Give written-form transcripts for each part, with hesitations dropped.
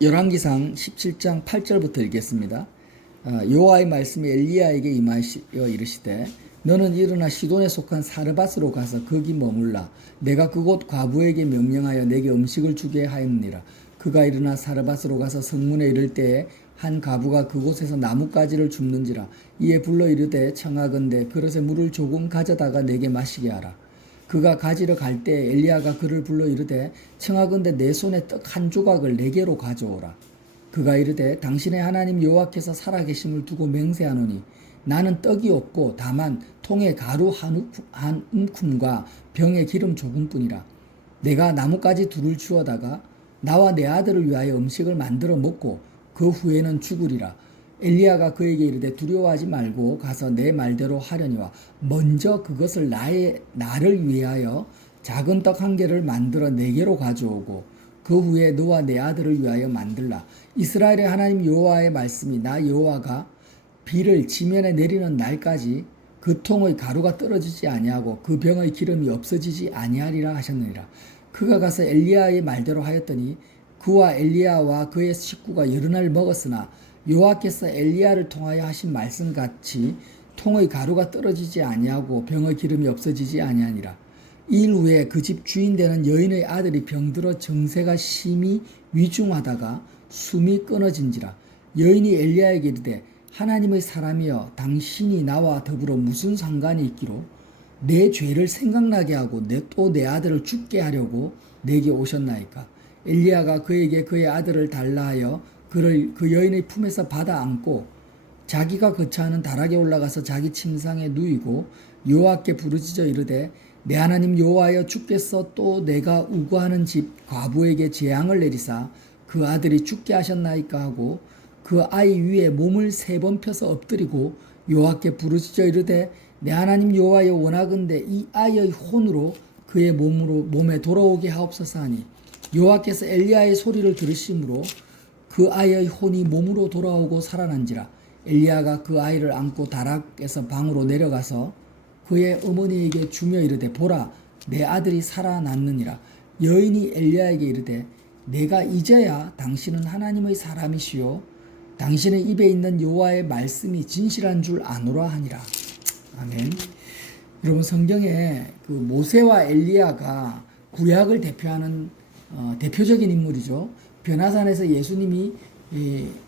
열왕기상 17장 8절부터 읽겠습니다. 여호와의 말씀이 엘리야에게 임하여 이르시되 너는 일어나 시돈에 속한 사르밧으로 가서 거기 머물라. 내가 그곳 과부에게 명령하여 내게 음식을 주게 하였느니라. 그가 일어나 사르밧으로 가서 성문에 이를 때에 한 과부가 그곳에서 나뭇가지를 줍는지라. 이에 불러 이르되 청하건대 그릇에 물을 조금 가져다가 내게 마시게 하라. 그가 가지러 갈 때 엘리야가 그를 불러 이르되 청하건대 내 손에 떡 한 조각을 내게로 가져오라. 그가 이르되 당신의 하나님 여호와께서 살아계심을 두고 맹세하노니 나는 떡이 없고 다만 통에 가루 한 움큼과 병에 기름 조금뿐이라. 내가 나뭇가지 둘을 주어다가 나와 내 아들을 위하여 음식을 만들어 먹고 그 후에는 죽으리라. 엘리야가 그에게 이르되 두려워하지 말고 가서 내 말대로 하려니와 먼저 그것을 나를 위하여 작은 떡 한 개를 만들어 내게로 가져오고 그 후에 너와 내 아들을 위하여 만들라. 이스라엘의 하나님 여호와의 말씀이 나 여호와가 비를 지면에 내리는 날까지 그 통의 가루가 떨어지지 아니하고 그 병의 기름이 없어지지 아니하리라 하셨느니라. 그가 가서 엘리야의 말대로 하였더니 그와 엘리야와 그의 식구가 여러 날 먹었으나 여호와께서 엘리야를 통하여 하신 말씀같이 통의 가루가 떨어지지 아니하고 병의 기름이 없어지지 아니하니라. 이 일 후에 그 집 주인 되는 여인의 아들이 병들어 정세가 심히 위중하다가 숨이 끊어진지라. 여인이 엘리야에게 이르되 하나님의 사람이여 당신이 나와 더불어 무슨 상관이 있기로 내 죄를 생각나게 하고 또 내 아들을 죽게 하려고 내게 오셨나이까. 엘리야가 그에게 그의 아들을 달라 하여 그를 그 여인의 품에서 받아 안고 자기가 거처하는 다락에 올라가서 자기 침상에 누이고 여호와께 부르짖어 이르되 내 하나님 여호와여 주께서 또 내가 우거하는 집 과부에게 재앙을 내리사 그 아들이 죽게 하셨나이까 하고 그 아이 위에 몸을 3번 펴서 엎드리고 여호와께 부르짖어 이르되 내 하나님 여호와여 원하건대 이 아이의 혼으로 그의 몸에 돌아오게 하옵소서 하니 여호와께서 엘리야의 소리를 들으심으로 그 아이의 혼이 몸으로 돌아오고 살아난지라. 엘리야가 그 아이를 안고 다락에서 방으로 내려가서 그의 어머니에게 주며 이르되 보라 내 아들이 살아났느니라. 여인이 엘리야에게 이르되 내가 이제야 당신은 하나님의 사람이시요 당신의 입에 있는 여호와의 말씀이 진실한 줄 아노라 하니라. 아멘. 여러분 성경에 그 모세와 엘리야가 구약을 대표하는 대표적인 인물이죠. 변화산에서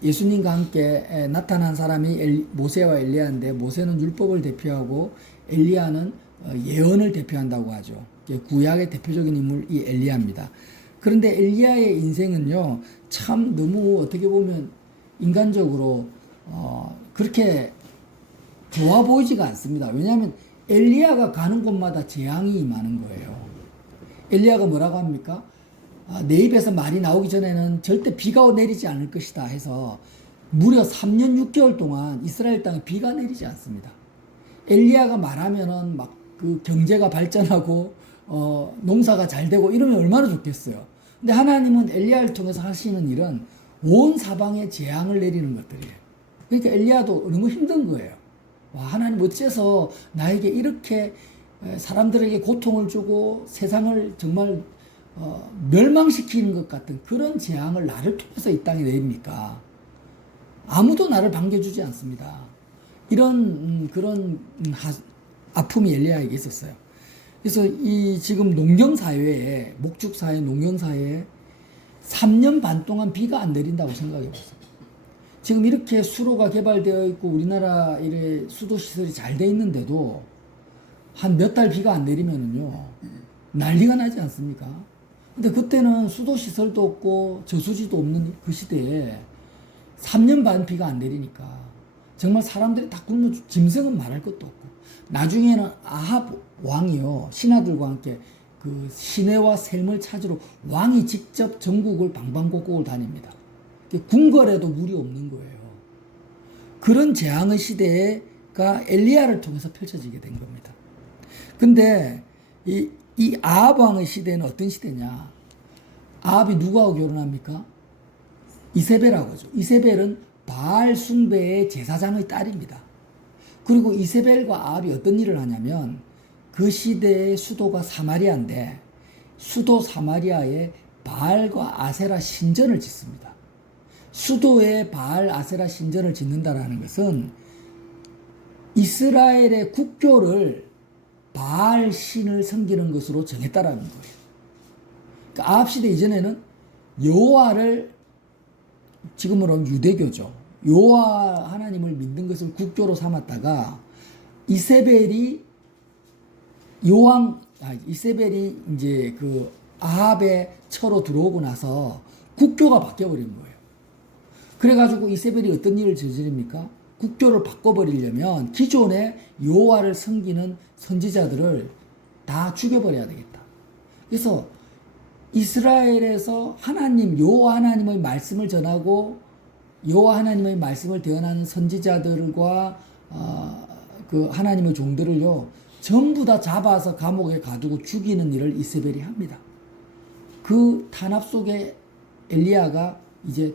예수님과 함께 나타난 사람이 모세와 엘리야인데 모세는 율법을 대표하고 엘리야는 예언을 대표한다고 하죠. 구약의 대표적인 인물이 엘리야입니다. 그런데 엘리야의 인생은요 참 너무 어떻게 보면 인간적으로 그렇게 좋아 보이지가 않습니다. 왜냐하면 엘리야가 가는 곳마다 재앙이 임하는 거예요. 엘리야가 뭐라고 합니까? 내 입에서 말이 나오기 전에는 절대 비가 내리지 않을 것이다 해서 무려 3년 6개월 동안 이스라엘 땅에 비가 내리지 않습니다. 엘리야가 말하면은 막 그 경제가 발전하고 농사가 잘 되고 이러면 얼마나 좋겠어요. 근데 하나님은 엘리야를 통해서 하시는 일은 온 사방에 재앙을 내리는 것들이에요. 그러니까 엘리야도 너무 힘든 거예요. 와, 하나님 어째서 나에게 이렇게 사람들에게 고통을 주고 세상을 정말 멸망시키는 것 같은 그런 재앙을 나를 통해서 이 땅에 내립니까? 아무도 나를 반겨주지 않습니다. 이런 그런 아픔이 엘리야에게 있었어요. 그래서 이 지금 농경사회에 목축사회 농경사회에 3년 반 동안 비가 안 내린다고 생각해 보세요. 지금 이렇게 수로가 개발되어 있고 우리나라 이래 수도시설이 잘 돼 있는데도 한 몇 달 비가 안 내리면은요 난리가 나지 않습니까? 근데 그때는 수도시설도 없고 저수지도 없는 그 시대에 3년 반 비가 안 내리니까 정말 사람들이 다 굶어 짐승은 말할 것도 없고 나중에는 아합 왕이요 신하들과 함께 그 시내와 샘을 찾으러 왕이 직접 전국을 방방곡곡을 다닙니다. 궁궐에도 물이 없는 거예요. 그런 재앙의 시대가 엘리야를 통해서 펼쳐지게 된 겁니다. 근데 이 아합 왕의 시대는 어떤 시대냐? 아합이 누구하고 결혼합니까? 이세벨하고 하죠. 이세벨은 바알 숭배의 제사장의 딸입니다. 그리고 이세벨과 아합이 어떤 일을 하냐면 그 시대의 수도가 사마리아인데 수도 사마리아에 바알과 아세라 신전을 짓습니다. 수도에 바알 아세라 신전을 짓는다라는 것은 이스라엘의 국교를 바알 신을 섬기는 것으로 정했다라는 거예요. 그러니까 아합 시대 이전에는 여호와를, 지금으로는 유대교죠, 여호와 하나님을 믿는 것을 국교로 삼았다가 이세벨이 이제 그 아합의 처로 들어오고 나서 국교가 바뀌어버린 거예요. 그래가지고 이세벨이 어떤 일을 저지릅니까? 국교를 바꿔버리려면 기존의 여호와를 섬기는 선지자들을 다 죽여버려야 되겠다. 그래서 이스라엘에서 하나님, 여호와 하나님의 말씀을 전하고 여호와 하나님의 말씀을 대언하는 선지자들과 그 하나님의 종들을요 전부 다 잡아서 감옥에 가두고 죽이는 일을 이세벨이 합니다. 그 탄압 속에 엘리야가 이제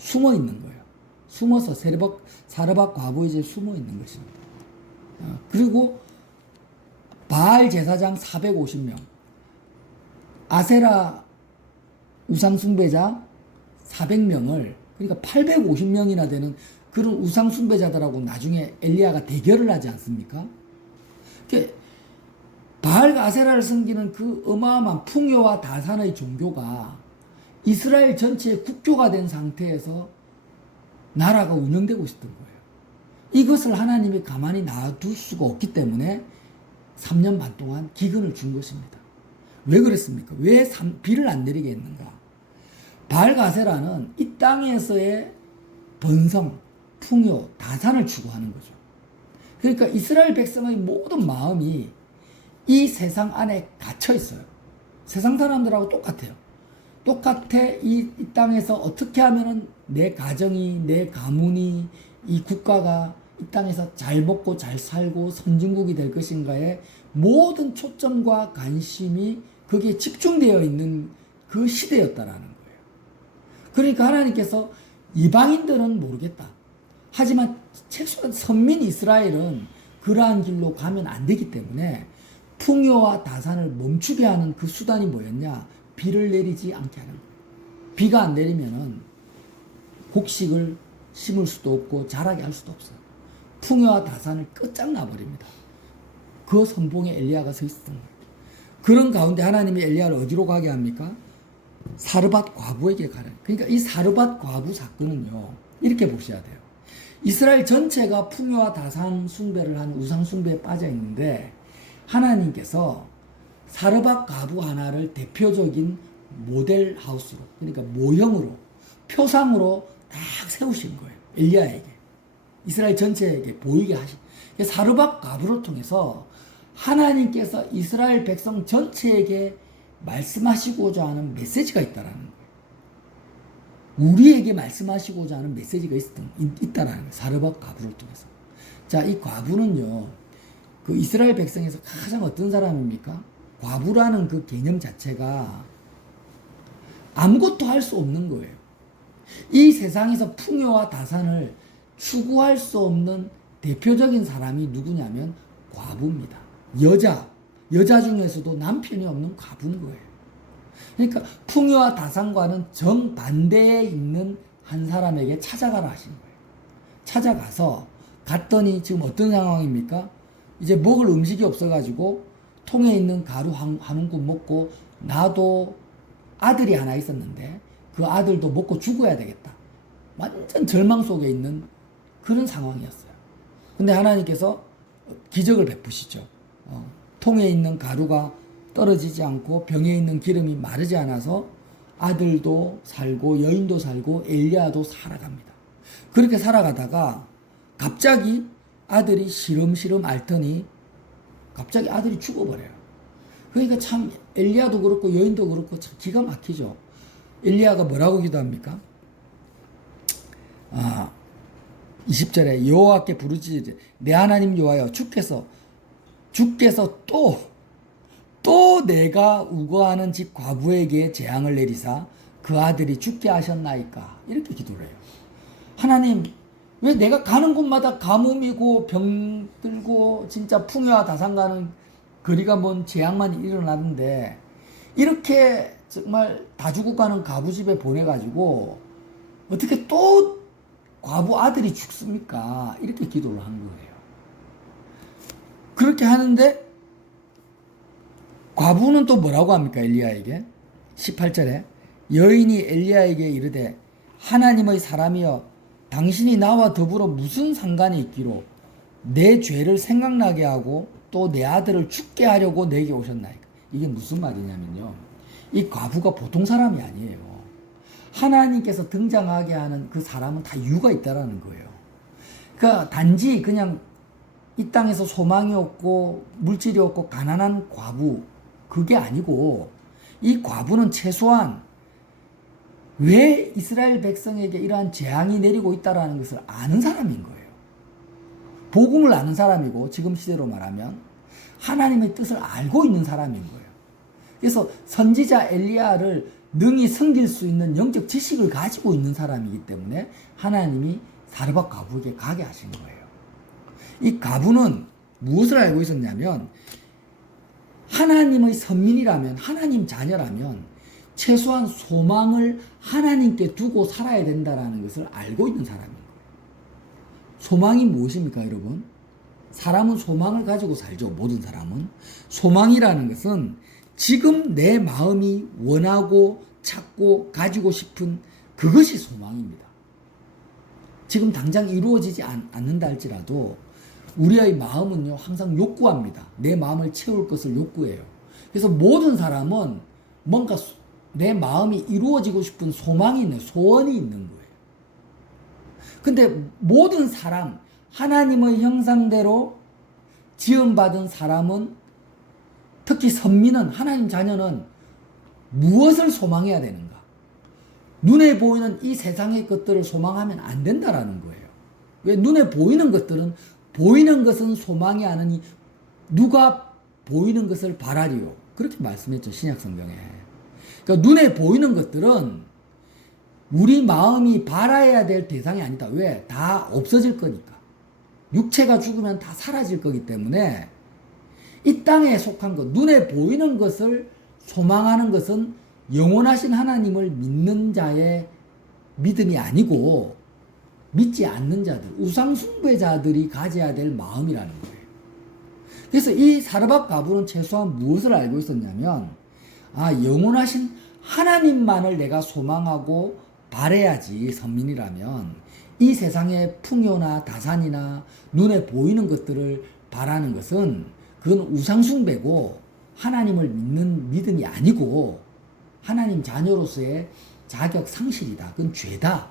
숨어 있는 거예요. 숨어서 사르밧 과부에 이제 숨어 있는 것입니다. 그리고 바알 제사장 450명, 아세라 우상숭배자 400명을, 그러니까 850명이나 되는 그런 우상숭배자들하고 나중에 엘리야가 대결을 하지 않습니까? 바알과 아세라를 섬기는 그 어마어마한 풍요와 다산의 종교가 이스라엘 전체의 국교가 된 상태에서 나라가 운영되고 있었던 거예요. 이것을 하나님이 가만히 놔둘 수가 없기 때문에 3년 반 동안 기근을 준 것입니다. 왜 그랬습니까? 왜 비를 안 내리게 했는가? 바알과 아세라는 이 땅에서의 번성, 풍요, 다산을 추구하는 거죠. 그러니까 이스라엘 백성의 모든 마음이 이 세상 안에 갇혀 있어요. 세상 사람들하고 똑같아요. 이 땅에서 어떻게 하면은 내 가정이, 내 가문이, 이 국가가 이 땅에서 잘 먹고 잘 살고 선진국이 될 것인가에 모든 초점과 관심이 거기에 집중되어 있는 그 시대였다라는 거예요. 그러니까 하나님께서 이방인들은 모르겠다. 하지만 최소한 선민 이스라엘은 그러한 길로 가면 안 되기 때문에 풍요와 다산을 멈추게 하는 그 수단이 뭐였냐? 비를 내리지 않게 하는 거예요. 비가 안 내리면은 곡식을 심을 수도 없고 자라게 할 수도 없어요. 풍요와 다산을 끝장나 버립니다. 그 선봉에 엘리야가 서 있었던 거예요. 그런 가운데 하나님이 엘리야를 어디로 가게 합니까? 사르밧 과부에게 가라. 그러니까 이 사르밧 과부 사건은요, 이렇게 보셔야 돼요. 이스라엘 전체가 풍요와 다산 숭배를 한 우상 숭배에 빠져 있는데 하나님께서 사르밧 과부 하나를 대표적인 모델 하우스로, 그러니까 모형으로, 표상으로 딱 세우신 거예요. 엘리야에게, 이스라엘 전체에게 보이게 하신. 사르밧 과부를 통해서 하나님께서 이스라엘 백성 전체에게 말씀하시고자 하는 메시지가 있다라는 거예요. 우리에게 말씀하시고자 하는 메시지가 있다라는 거예요. 사르밧 과부를 통해서. 자, 이 과부는요, 그 이스라엘 백성에서 가장 어떤 사람입니까? 과부라는 그 개념 자체가 아무것도 할 수 없는 거예요. 이 세상에서 풍요와 다산을 추구할 수 없는 대표적인 사람이 누구냐면 과부입니다. 여자 중에서도 남편이 없는 과부인 거예요. 그러니까 풍요와 다산과는 정반대에 있는 한 사람에게 찾아가라 하신 거예요. 찾아가서 갔더니 지금 어떤 상황입니까? 이제 먹을 음식이 없어가지고 통에 있는 가루 한 움큼 먹고, 나도 아들이 하나 있었는데 그 아들도 먹고 죽어야 되겠다. 완전 절망 속에 있는 그런 상황이었어요. 근데 하나님께서 기적을 베푸시죠. 통에 있는 가루가 떨어지지 않고 병에 있는 기름이 마르지 않아서 아들도 살고 여인도 살고 엘리야도 살아갑니다. 그렇게 살아가다가 갑자기 아들이 시름시름 앓더니 갑자기 아들이 죽어버려요. 그러니까 참 엘리야도 그렇고 여인도 그렇고 참 기가 막히죠. 엘리야가 뭐라고 기도합니까? 20절에 여호와께 부르짖으되 내 하나님 여호와여, 주께서 또 내가 우거하는 집 과부에게 재앙을 내리사 그 아들이 죽게 하셨나이까. 이렇게 기도를 해요. 하나님, 왜 내가 가는 곳마다 가뭄이고 병들고 진짜 풍요와 다산 가는 거리가 먼 재앙만 일어나는데 이렇게 정말 다 죽고 가는 과부 집에 보내가지고 어떻게 또 과부 아들이 죽습니까? 이렇게 기도를 한 거예요. 그렇게 하는데 과부는 또 뭐라고 합니까? 엘리야에게 18절에 여인이 엘리야에게 이르되 하나님의 사람이여 당신이 나와 더불어 무슨 상관이 있기로 내 죄를 생각나게 하고 또 내 아들을 죽게 하려고 내게 오셨나이까. 이게 무슨 말이냐면요, 이 과부가 보통 사람이 아니에요. 하나님께서 등장하게 하는 그 사람은 다 이유가 있다라는 거예요. 그러니까 단지 그냥 이 땅에서 소망이 없고 물질이 없고 가난한 과부, 그게 아니고 이 과부는 최소한 왜 이스라엘 백성에게 이러한 재앙이 내리고 있다라는 것을 아는 사람인 거예요. 복음을 아는 사람이고, 지금 시대로 말하면 하나님의 뜻을 알고 있는 사람인 거예요. 그래서 선지자 엘리야를 능히 섬길 수 있는 영적 지식을 가지고 있는 사람이기 때문에 하나님이 사르밧 과부에게 가게 하신 거예요. 이 과부는 무엇을 알고 있었냐면, 하나님의 선민이라면, 하나님 자녀라면 최소한 소망을 하나님께 두고 살아야 된다는 것을 알고 있는 사람인 거예요. 소망이 무엇입니까, 여러분? 사람은 소망을 가지고 살죠. 모든 사람은. 소망이라는 것은 지금 내 마음이 원하고 찾고 가지고 싶은 그것이 소망입니다. 지금 당장 이루어지지 않는다 할지라도 우리의 마음은요, 항상 욕구합니다. 내 마음을 채울 것을 욕구해요. 그래서 모든 사람은 뭔가 내 마음이 이루어지고 싶은 소망이 있는, 소원이 있는 거예요. 근데 모든 사람, 하나님의 형상대로 지음받은 사람은, 특히 선민은, 하나님 자녀는 무엇을 소망해야 되는가? 눈에 보이는 이 세상의 것들을 소망하면 안 된다라는 거예요. 왜? 눈에 보이는 것들은, 보이는 것은 소망이 아니니 누가 보이는 것을 바라리요. 그렇게 말씀했죠, 신약성경에. 그러니까 눈에 보이는 것들은 우리 마음이 바라야 될 대상이 아니다. 왜? 다 없어질 거니까. 육체가 죽으면 다 사라질 거기 때문에 이 땅에 속한 것, 눈에 보이는 것을 소망하는 것은 영원하신 하나님을 믿는 자의 믿음이 아니고 믿지 않는 자들, 우상숭배자들이 가져야 될 마음이라는 거예요. 그래서 이 사르밧 과부는 최소한 무엇을 알고 있었냐면, 영원하신 하나님만을 내가 소망하고 바라야지, 선민이라면 이 세상의 풍요나 다산이나 눈에 보이는 것들을 바라는 것은 그건 우상숭배고 하나님을 믿는 믿음이 아니고 하나님 자녀로서의 자격 상실이다. 그건 죄다.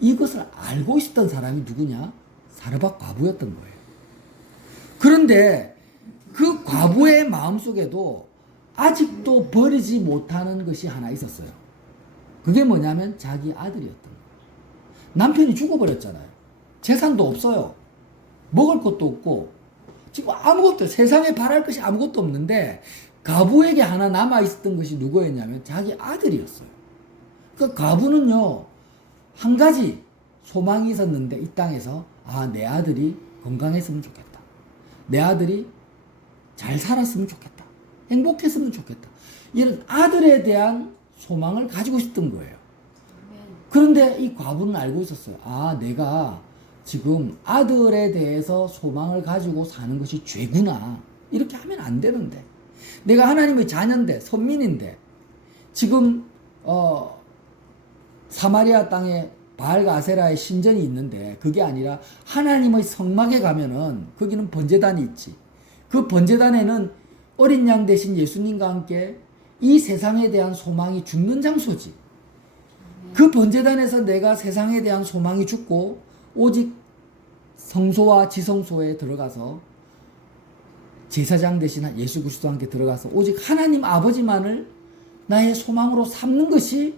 이것을 알고 있었던 사람이 누구냐? 사르밧 과부였던 거예요. 그런데 그 과부의 마음속에도 아직도 버리지 못하는 것이 하나 있었어요. 그게 뭐냐면 자기 아들이었던 거예요. 남편이 죽어버렸잖아요. 재산도 없어요. 먹을 것도 없고 지금 아무것도, 세상에 바랄 것이 아무것도 없는데 과부에게 하나 남아있었던 것이 누구였냐면 자기 아들이었어요. 그 과부는요, 한 가지 소망이 있었는데 이 땅에서 내 아들이 건강했으면 좋겠다. 내 아들이 잘 살았으면 좋겠다. 행복했으면 좋겠다. 이런 아들에 대한 소망을 가지고 싶던 거예요. 그런데 이 과부는 알고 있었어요. 내가 지금 아들에 대해서 소망을 가지고 사는 것이 죄구나. 이렇게 하면 안 되는데. 내가 하나님의 자녀인데, 선민인데, 지금 사마리아 땅에 바알과 아세라의 신전이 있는데 그게 아니라 하나님의 성막에 가면은 거기는 번제단이 있지. 그 번제단에는 어린 양 대신 예수님과 함께 이 세상에 대한 소망이 죽는 장소지. 그 번제단에서 내가 세상에 대한 소망이 죽고 오직 성소와 지성소에 들어가서 제사장 대신 예수 그리스도와 함께 들어가서 오직 하나님 아버지만을 나의 소망으로 삼는 것이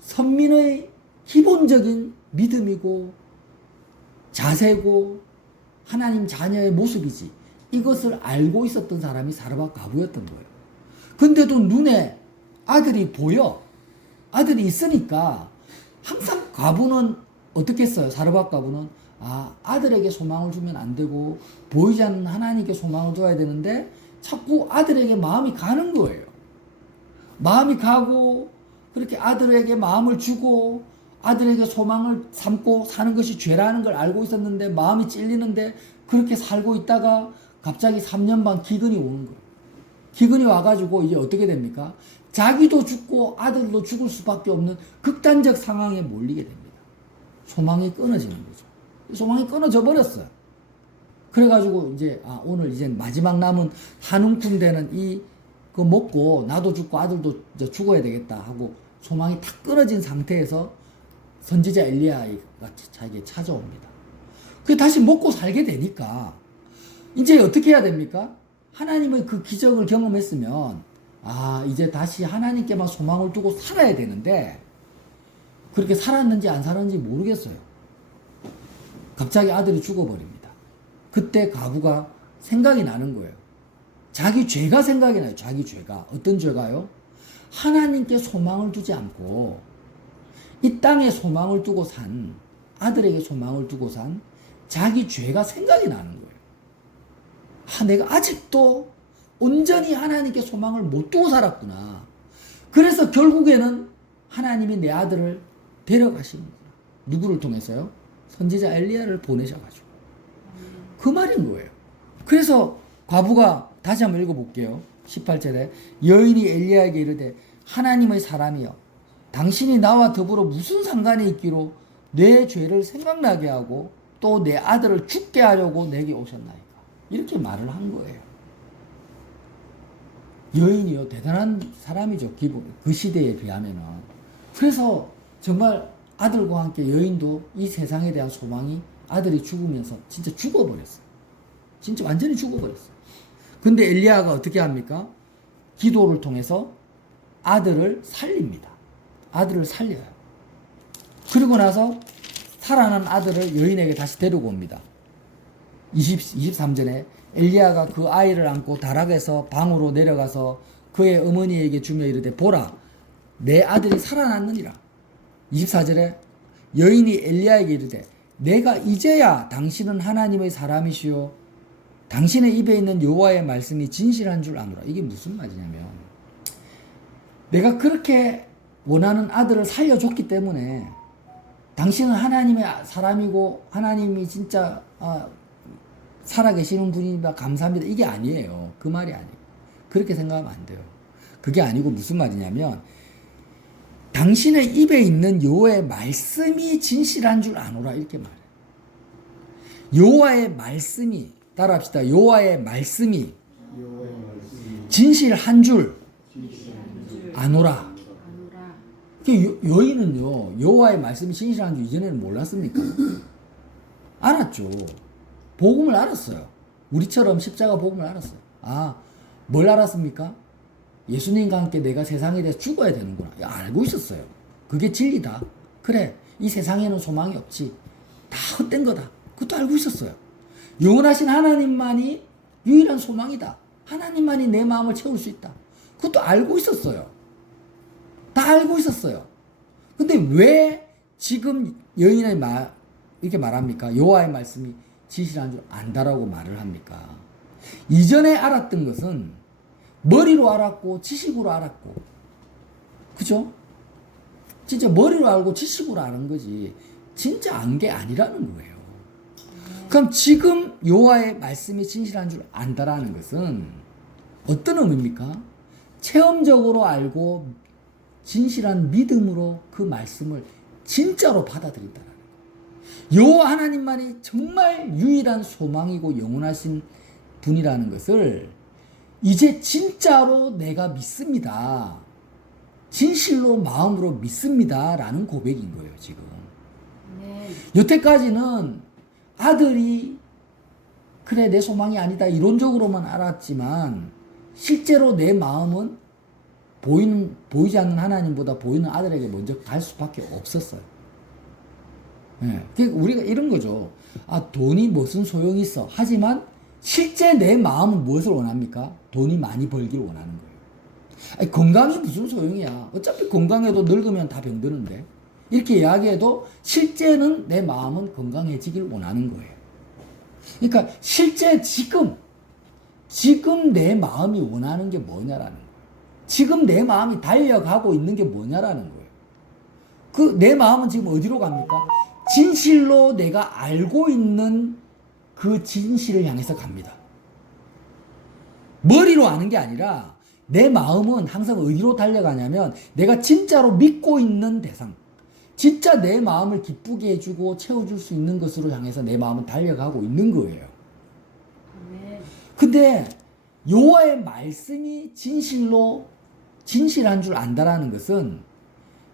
선민의 기본적인 믿음이고 자세고 하나님 자녀의 모습이지. 이것을 알고 있었던 사람이 사르밧 과부였던 거예요. 근데도 눈에 아들이 보여. 아들이 있으니까 항상 과부는 어떻게 했어요? 사르밧 과부는 아들에게 소망을 주면 안 되고 보이지 않는 하나님께 소망을 둬야 되는데 자꾸 아들에게 마음이 가는 거예요. 마음이 가고 그렇게 아들에게 마음을 주고 아들에게 소망을 삼고 사는 것이 죄라는 걸 알고 있었는데 마음이 찔리는데 그렇게 살고 있다가 갑자기 3년 반 기근이 오는 거예요. 기근이 와가지고 이제 어떻게 됩니까? 자기도 죽고 아들도 죽을 수밖에 없는 극단적 상황에 몰리게 됩니다. 소망이 끊어지는 거죠. 소망이 끊어져 버렸어요. 그래가지고 이제 오늘 이제 마지막 남은 한 움큼 되는 그 먹고 나도 죽고 아들도 이제 죽어야 되겠다 하고 소망이 탁 끊어진 상태에서 선지자 엘리야가 자기에게 찾아옵니다. 그 다시 먹고 살게 되니까 이제 어떻게 해야 됩니까? 하나님의 그 기적을 경험했으면 이제 다시 하나님께만 소망을 두고 살아야 되는데 그렇게 살았는지 안 살았는지 모르겠어요. 갑자기 아들이 죽어버립니다. 그때 과부가 생각이 나는 거예요. 자기 죄가 생각이 나요. 자기 죄가. 어떤 죄가요? 하나님께 소망을 두지 않고 이 땅에 소망을 두고 산, 아들에게 소망을 두고 산 자기 죄가 생각이 나는 거예요. 내가 아직도 온전히 하나님께 소망을 못 두고 살았구나. 그래서 결국에는 하나님이 내 아들을 데려가시는구나. 누구를 통해서요? 선지자 엘리야를 보내셔가지고. 그 말인 거예요. 그래서 과부가 다시 한번 읽어볼게요. 18절에 여인이 엘리야에게 이르되 하나님의 사람이여 당신이 나와 더불어 무슨 상관이 있기로 내 죄를 생각나게 하고 또 내 아들을 죽게 하려고 내게 오셨나이까. 이렇게 말을 한 거예요. 여인이요 대단한 사람이죠. 기본 그 시대에 비하면은. 그래서 정말 아들과 함께 여인도 이 세상에 대한 소망이 아들이 죽으면서 진짜 죽어버렸어요. 진짜 완전히 죽어버렸어요. 근데 엘리야가 어떻게 합니까? 기도를 통해서 아들을 살립니다. 아들을 살려요. 그리고 나서 살아난 아들을 여인에게 다시 데리고 옵니다. 23절에 엘리야가 그 아이를 안고 다락에서 방으로 내려가서 그의 어머니에게 주며 이르되 보라 내 아들이 살아났느니라. 24절에 여인이 엘리야에게 이르되 내가 이제야 당신은 하나님의 사람이시요 당신의 입에 있는 여호와의 말씀이 진실한 줄 아노라. 이게 무슨 말이냐면 내가 그렇게 원하는 아들을 살려줬기 때문에 당신은 하나님의 사람이고 하나님이 진짜 살아계시는 분이니까 감사합니다. 이게 아니에요. 그 말이 아니에요. 그렇게 생각하면 안 돼요. 그게 아니고 무슨 말이냐면 당신의 입에 있는 여호와의 말씀이 진실한 줄 아노라 이렇게 말해요. 여호와의 말씀이 따라합시다. 여호와의 말씀이 진실한 줄 아노라. 여인은요 여호와의 말씀이 진실한 줄 이전에는 몰랐습니까? 알았죠. 복음을 알았어요. 우리처럼 십자가 복음을 알았어요. 뭘 알았습니까? 예수님과 함께 내가 세상에 대해서 죽어야 되는구나. 알고 있었어요. 그게 진리다. 그래 이 세상에는 소망이 없지. 다 헛된 거다. 그것도 알고 있었어요. 영원하신 하나님만이 유일한 소망이다. 하나님만이 내 마음을 채울 수 있다. 그것도 알고 있었어요. 다 알고 있었어요. 근데 왜 지금 여인의 이렇게 말합니까? 여호와의 말씀이 진실한 줄 안다라고 말을 합니까? 이전에 알았던 것은 머리로 알았고 지식으로 알았고 그죠? 진짜 머리로 알고 지식으로 아는 거지 진짜 안 게 아니라는 거예요. 그럼 지금 여호와의 말씀이 진실한 줄 안다라는 것은 어떤 의미입니까? 체험적으로 알고 진실한 믿음으로 그 말씀을 진짜로 받아들인다는 거예요. 여호와 하나님만이 정말 유일한 소망이고 영원하신 분이라는 것을 이제 진짜로 내가 믿습니다. 진실로 마음으로 믿습니다. 라는 고백인 거예요, 지금. 네. 여태까지는 아들이 그래 내 소망이 아니다 이론적으로만 알았지만 실제로 내 마음은 보이지 않는 하나님보다 보이는 아들에게 먼저 갈 수밖에 없었어요. 네. 우리가 이런 거죠. 돈이 무슨 소용이 있어. 하지만 실제 내 마음은 무엇을 원합니까? 돈이 많이 벌길 원하는 거예요. 건강이 무슨 소용이야. 어차피 건강해도 늙으면 다 병드는데. 이렇게 이야기해도 실제는 내 마음은 건강해지길 원하는 거예요. 그러니까 실제 지금 내 마음이 원하는 게 뭐냐라는 거예요. 지금 내 마음이 달려가고 있는 게 뭐냐라는 거예요. 그 내 마음은 지금 어디로 갑니까? 진실로 내가 알고 있는 그 진실을 향해서 갑니다. 머리로 아는 게 아니라 내 마음은 항상 어디로 달려가냐면 내가 진짜로 믿고 있는 대상, 진짜 내 마음을 기쁘게 해주고 채워줄 수 있는 것으로 향해서 내 마음은 달려가고 있는 거예요. 근데 여호와의 말씀이 진실한 줄 안다라는 것은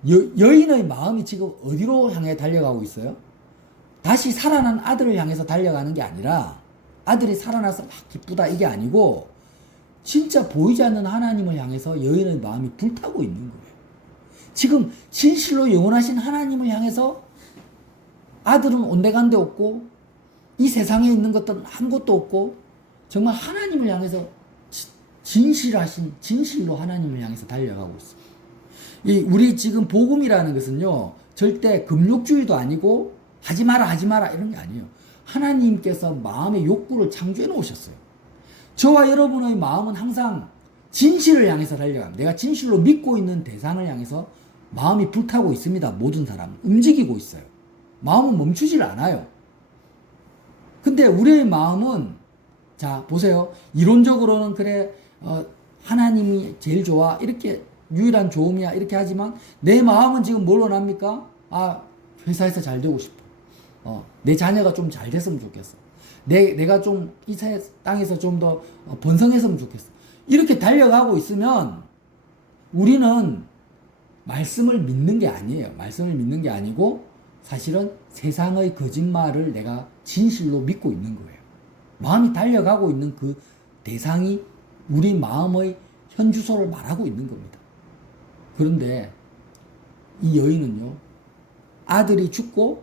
여인의 마음이 지금 어디로 향해 달려가고 있어요? 다시 살아난 아들을 향해서 달려가는 게 아니라 아들이 살아나서 막 기쁘다 이게 아니고 진짜 보이지 않는 하나님을 향해서 여인의 마음이 불타고 있는 거예요. 지금 진실로 영원하신 하나님을 향해서 아들은 온데간데 없고 이 세상에 있는 것들은 아무것도 없고 정말 하나님을 향해서 진실로 하나님을 향해서 달려가고 있습니다. 우리 지금 복음이라는 것은요, 절대 금욕주의도 아니고 하지 마라 이런 게 아니에요. 하나님께서 마음의 욕구를 창조해 놓으셨어요. 저와 여러분의 마음은 항상 진실을 향해서 달려갑니다. 내가 진실로 믿고 있는 대상을 향해서 마음이 불타고 있습니다. 모든 사람은 움직이고 있어요. 마음은 멈추질 않아요. 근데 우리의 마음은 자 보세요. 이론적으로는 그래 하나님이 제일 좋아 이렇게 유일한 좋음이야 이렇게 하지만 내 마음은 지금 뭘 원합니까? 회사에서 잘 되고 싶어. 내 자녀가 좀 잘 됐으면 좋겠어. 내가 좀 이 땅에서 좀 더 번성했으면 좋겠어. 이렇게 달려가고 있으면 우리는 말씀을 믿는 게 아니에요. 말씀을 믿는 게 아니고 사실은 세상의 거짓말을 내가 진실로 믿고 있는 거예요. 마음이 달려가고 있는 그 대상이 우리 마음의 현주소를 말하고 있는 겁니다. 그런데 이 여인은요, 아들이 죽고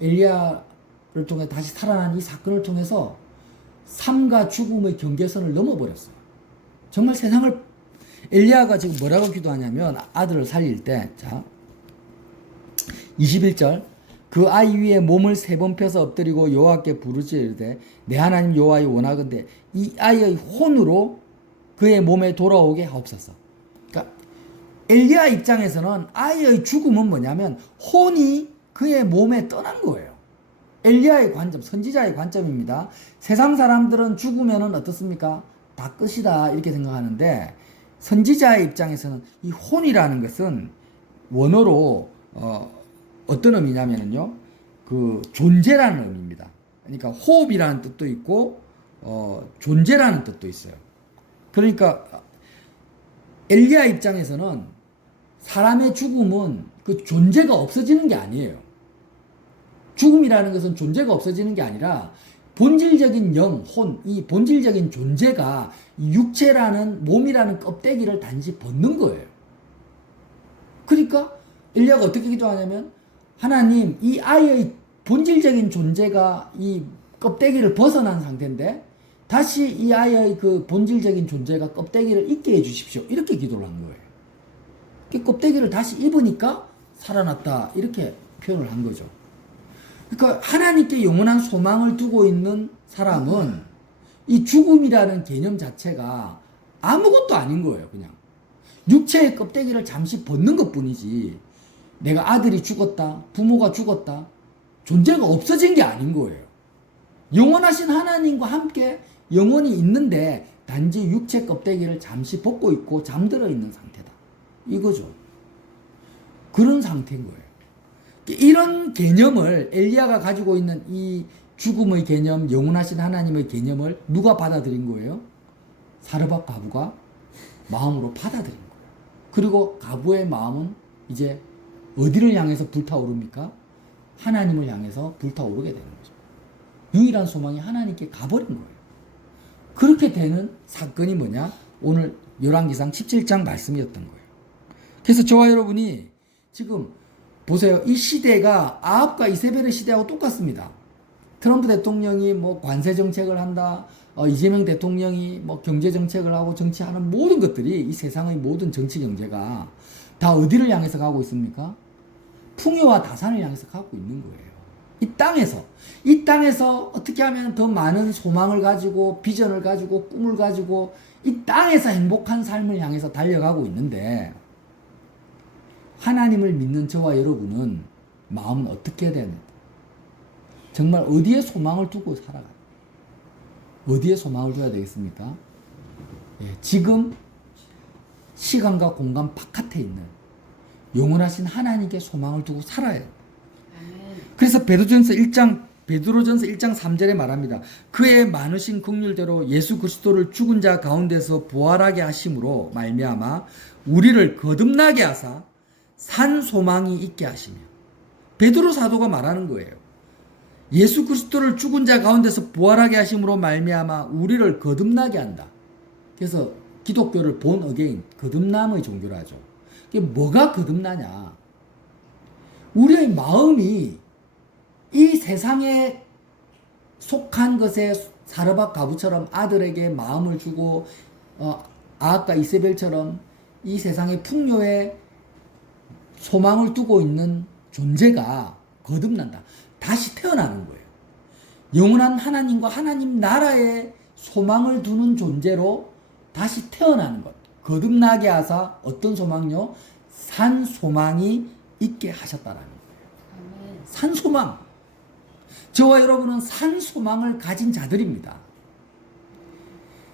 엘리야를 통해 다시 살아난 이 사건을 통해서 삶과 죽음의 경계선을 넘어버렸어요. 정말 세상을 엘리야가 지금 뭐라고 기도하냐면 아들을 살릴 때, 자 21절 그 아이 위에 몸을 3번 펴서 엎드리고 여호와께 부르짖으되 내 하나님 여호와여 원하건대 이 아이의 혼으로 그의 몸에 돌아오게 하옵소서. 그러니까 엘리야 입장에서는 아이의 죽음은 뭐냐면 혼이 그의 몸에 떠난 거예요. 엘리야의 관점, 선지자의 관점입니다. 세상 사람들은 죽으면은 어떻습니까? 다 끝이다 이렇게 생각하는데 선지자의 입장에서는 이 혼이라는 것은 원어로 어떤 의미냐면요, 그 존재라는 의미입니다. 그러니까 호흡이라는 뜻도 있고 존재라는 뜻도 있어요. 그러니까 엘리야 입장에서는 사람의 죽음은 그 존재가 없어지는 게 아니에요. 죽음이라는 것은 존재가 없어지는 게 아니라 본질적인 영, 혼, 이 본질적인 존재가 육체라는 몸이라는 껍데기를 단지 벗는 거예요. 그러니까 엘리야가 어떻게 기도하냐면 하나님, 이 아이의 본질적인 존재가 이 껍데기를 벗어난 상태인데 다시 이 아이의 그 본질적인 존재가 껍데기를 입게 해주십시오. 이렇게 기도를 한 거예요. 그 껍데기를 다시 입으니까 살아났다. 이렇게 표현을 한 거죠. 그러니까 하나님께 영원한 소망을 두고 있는 사람은 이 죽음이라는 개념 자체가 아무것도 아닌 거예요. 그냥 육체의 껍데기를 잠시 벗는 것뿐이지 내가 아들이 죽었다, 부모가 죽었다, 존재가 없어진 게 아닌 거예요. 영원하신 하나님과 함께 영원히 있는데 단지 육체 껍데기를 잠시 벗고 있고 잠들어 있는 상태다. 이거죠. 그런 상태인 거예요. 이런 개념을 엘리야가 가지고 있는 이 죽음의 개념, 영원하신 하나님의 개념을 누가 받아들인 거예요? 사르밧 과부가 마음으로 받아들인 거예요. 그리고 과부의 마음은 이제 어디를 향해서 불타오릅니까? 하나님을 향해서 불타오르게 되는 거죠. 유일한 소망이 하나님께 가버린 거예요. 그렇게 되는 사건이 뭐냐? 오늘 열왕기상 17장 말씀이었던 거예요. 그래서 저와 여러분이 지금 보세요. 이 시대가 아합과 이세벨의 시대하고 똑같습니다. 트럼프 대통령이 뭐 관세 정책을 한다. 이재명 대통령이 뭐 경제 정책을 하고 정치하는 모든 것들이 이 세상의 모든 정치 경제가 다 어디를 향해서 가고 있습니까? 풍요와 다산을 향해서 가고 있는 거예요. 이 땅에서 어떻게 하면 더 많은 소망을 가지고 비전을 가지고 꿈을 가지고 이 땅에서 행복한 삶을 향해서 달려가고 있는데 하나님을 믿는 저와 여러분은 마음은 어떻게 해야 되는가? 정말 어디에 소망을 두고 살아가요? 어디에 소망을 둬야 되겠습니까? 예, 지금 시간과 공간 바깥에 있는 영원하신 하나님께 소망을 두고 살아야 해요. 그래서 베드로전서 1장 3절에 말합니다. 그의 많으신 긍휼대로 예수 그리스도를 죽은 자 가운데서 부활하게 하심으로 말미암아 우리를 거듭나게 하사 산 소망이 있게 하시며, 베드로 사도가 말하는 거예요. 예수 그리스도를 죽은 자 가운데서 부활하게 하심으로 말미암아 우리를 거듭나게 한다. 그래서 기독교를 본 어게인, 거듭남의 종교로 하죠. 이게 뭐가 거듭나냐? 우리의 마음이 이 세상에 속한 것에 사르밧 가부처럼 아들에게 마음을 주고 아합과 이세벨처럼 이 세상의 풍요에 소망을 두고 있는 존재가 거듭난다. 다시 태어나는 거예요. 영원한 하나님과 하나님 나라에 소망을 두는 존재로 다시 태어나는 것. 거듭나게 하사 어떤 소망요? 산 소망이 있게 하셨다라는 거예요. 산 소망. 저와 여러분은 산 소망을 가진 자들입니다.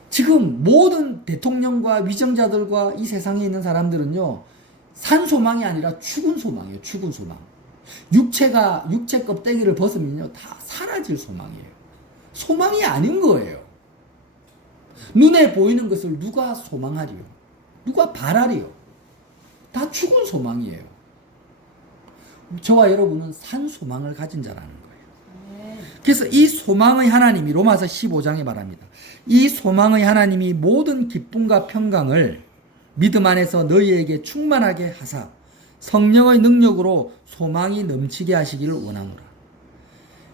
지금 모든 대통령과 위정자들과 이 세상에 있는 사람들은요, 산 소망이 아니라 죽은 소망이에요. 죽은 소망. 육체 껍데기를 벗으면요, 다 사라질 소망이에요. 소망이 아닌 거예요. 눈에 보이는 것을 누가 소망하리요? 누가 바라리요? 다 죽은 소망이에요. 저와 여러분은 산 소망을 가진 자라는 거예요. 그래서 이 소망의 하나님이 로마서 15장에 말합니다. 이 소망의 하나님이 모든 기쁨과 평강을 믿음 안에서 너희에게 충만하게 하사 성령의 능력으로 소망이 넘치게 하시기를 원하노라.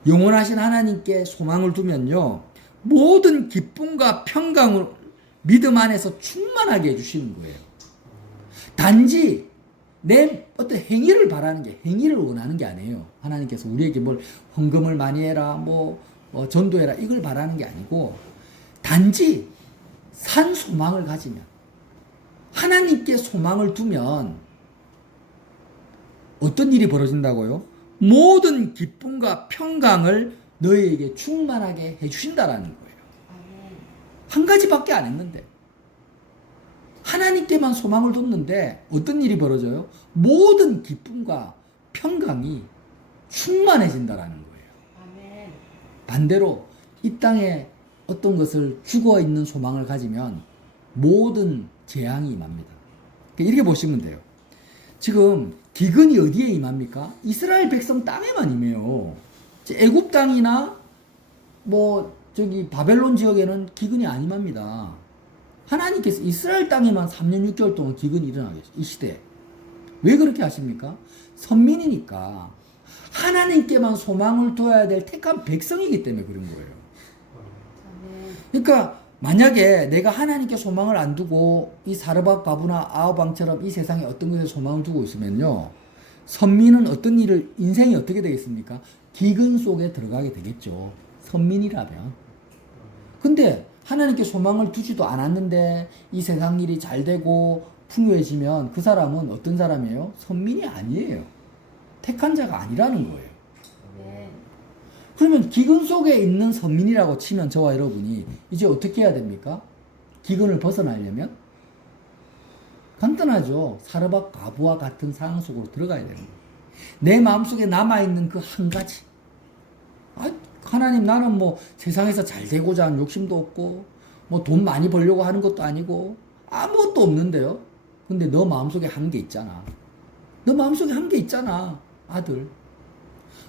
영원하신 하나님께 소망을 두면요, 모든 기쁨과 평강을 믿음 안에서 충만하게 해주시는 거예요. 단지 내 어떤 행위를 바라는 게, 행위를 원하는 게 아니에요. 하나님께서 우리에게 뭘 헌금을 많이 해라, 전도해라, 이걸 바라는 게 아니고, 단지 산 소망을 가지면, 하나님께 소망을 두면 어떤 일이 벌어진다고요? 모든 기쁨과 평강을 너희에게 충만하게 해주신다라는 거예요. 한 가지밖에 안 했는데, 하나님께만 소망을 뒀는데 어떤 일이 벌어져요? 모든 기쁨과 평강이 충만해진다라는 거예요. 반대로 이 땅에 어떤 것을 죽어 있는 소망을 가지면 모든 재앙이 임합니다. 이렇게 보시면 돼요. 지금 기근이 어디에 임합니까? 이스라엘 백성 땅에만 임해요. 애굽 땅이나 바벨론 지역에는 기근이 안 임합니다. 하나님께서 이스라엘 땅에만 3년 6개월 동안 기근이 일어나겠죠. 이 시대에. 왜 그렇게 하십니까? 선민이니까. 하나님께만 소망을 둬야 될 택한 백성이기 때문에 그런 거예요. 그러니까 만약에 내가 하나님께 소망을 안 두고 이 사르밧 가부나 아합 왕처럼 이 세상에 어떤 것에 소망을 두고 있으면요, 선민은 어떤 일을, 인생이 어떻게 되겠습니까? 기근 속에 들어가게 되겠죠. 선민이라면. 근데 하나님께 소망을 두지도 않았는데 이 세상 일이 잘 되고 풍요해지면 그 사람은 어떤 사람이에요? 선민이 아니에요. 택한 자가 아니라는 거예요. 그러면 기근 속에 있는 선민이라고 치면 저와 여러분이 이제 어떻게 해야 됩니까? 기근을 벗어나려면? 간단하죠. 사르밧 가부와 같은 상황 속으로 들어가야 되는 거예요. 내 마음속에 남아있는 그 한 가지. 하나님, 나는 세상에서 잘 되고자 하는 욕심도 없고 돈 많이 벌려고 하는 것도 아니고 아무것도 없는데요. 근데 너 마음속에 한 게 있잖아. 너 마음속에 한 게 있잖아, 아들.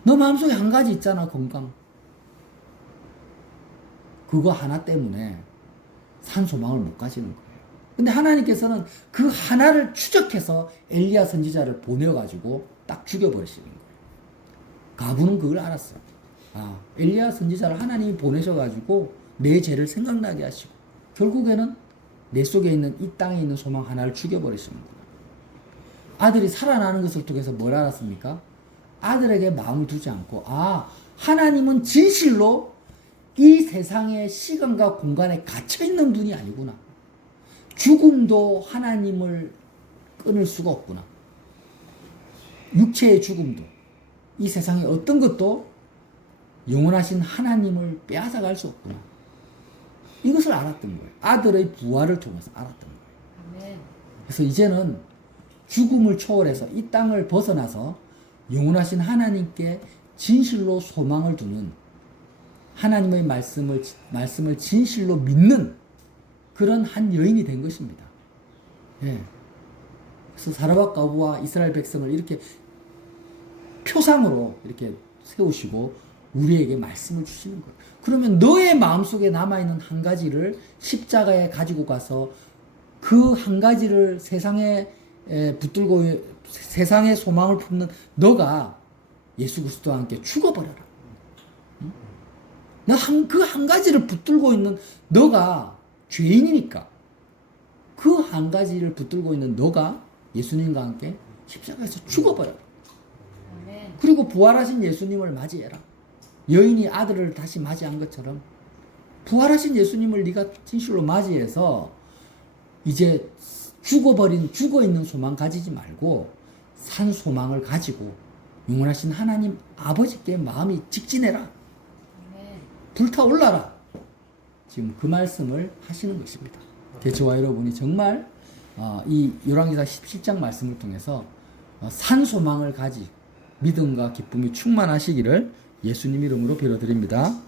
너 마음속에 한 가지 있잖아, 건강. 그거 하나 때문에 산 소망을 못 가지는 거예요. 근데 하나님께서는 그 하나를 추적해서 엘리야 선지자를 보내가지고 딱 죽여버리시는 거예요. 가부는 그걸 알았어요. 엘리야 선지자를 하나님이 보내셔가지고 내 죄를 생각나게 하시고 결국에는 내 속에 있는 이 땅에 있는 소망 하나를 죽여버리시는 거예요. 아들이 살아나는 것을 통해서 뭘 알았습니까? 아들에게 마음을 두지 않고 하나님은 진실로 이 세상의 시간과 공간에 갇혀있는 분이 아니구나. 죽음도 하나님을 끊을 수가 없구나. 육체의 죽음도, 이 세상의 어떤 것도 영원하신 하나님을 빼앗아갈 수 없구나. 이것을 알았던 거예요. 아들의 부활을 통해서 알았던 거예요. 그래서 이제는 죽음을 초월해서 이 땅을 벗어나서 영원하신 하나님께 진실로 소망을 두는, 하나님의 말씀을 진실로 믿는 그런 한 여인이 된 것입니다. 예. 그래서 사르밧 과부와 이스라엘 백성을 이렇게 표상으로 이렇게 세우시고 우리에게 말씀을 주시는 거예요. 그러면 너의 마음속에 남아있는 한 가지를 십자가에 가지고 가서 그 한 가지를 세상에 붙들고 세상의 소망을 품는 너가 예수 그리스도와 함께 죽어버려라. 그 한 가지를 붙들고 있는 너가 죄인이니까 그 한 가지를 붙들고 있는 너가 예수님과 함께 십자가에서 죽어버려라. 그리고 부활하신 예수님을 맞이해라. 여인이 아들을 다시 맞이한 것처럼 부활하신 예수님을 네가 진실로 맞이해서 이제 죽어있는 소망 가지지 말고 산 소망을 가지고 영원하신 하나님 아버지께 마음이 직진해라. 불타올라라. 지금 그 말씀을 하시는 것입니다. 저와 여러분이 정말 이 열왕기사 17장 말씀을 통해서 산 소망을 가지 믿음과 기쁨이 충만하시기를 예수님 이름으로 빌어드립니다.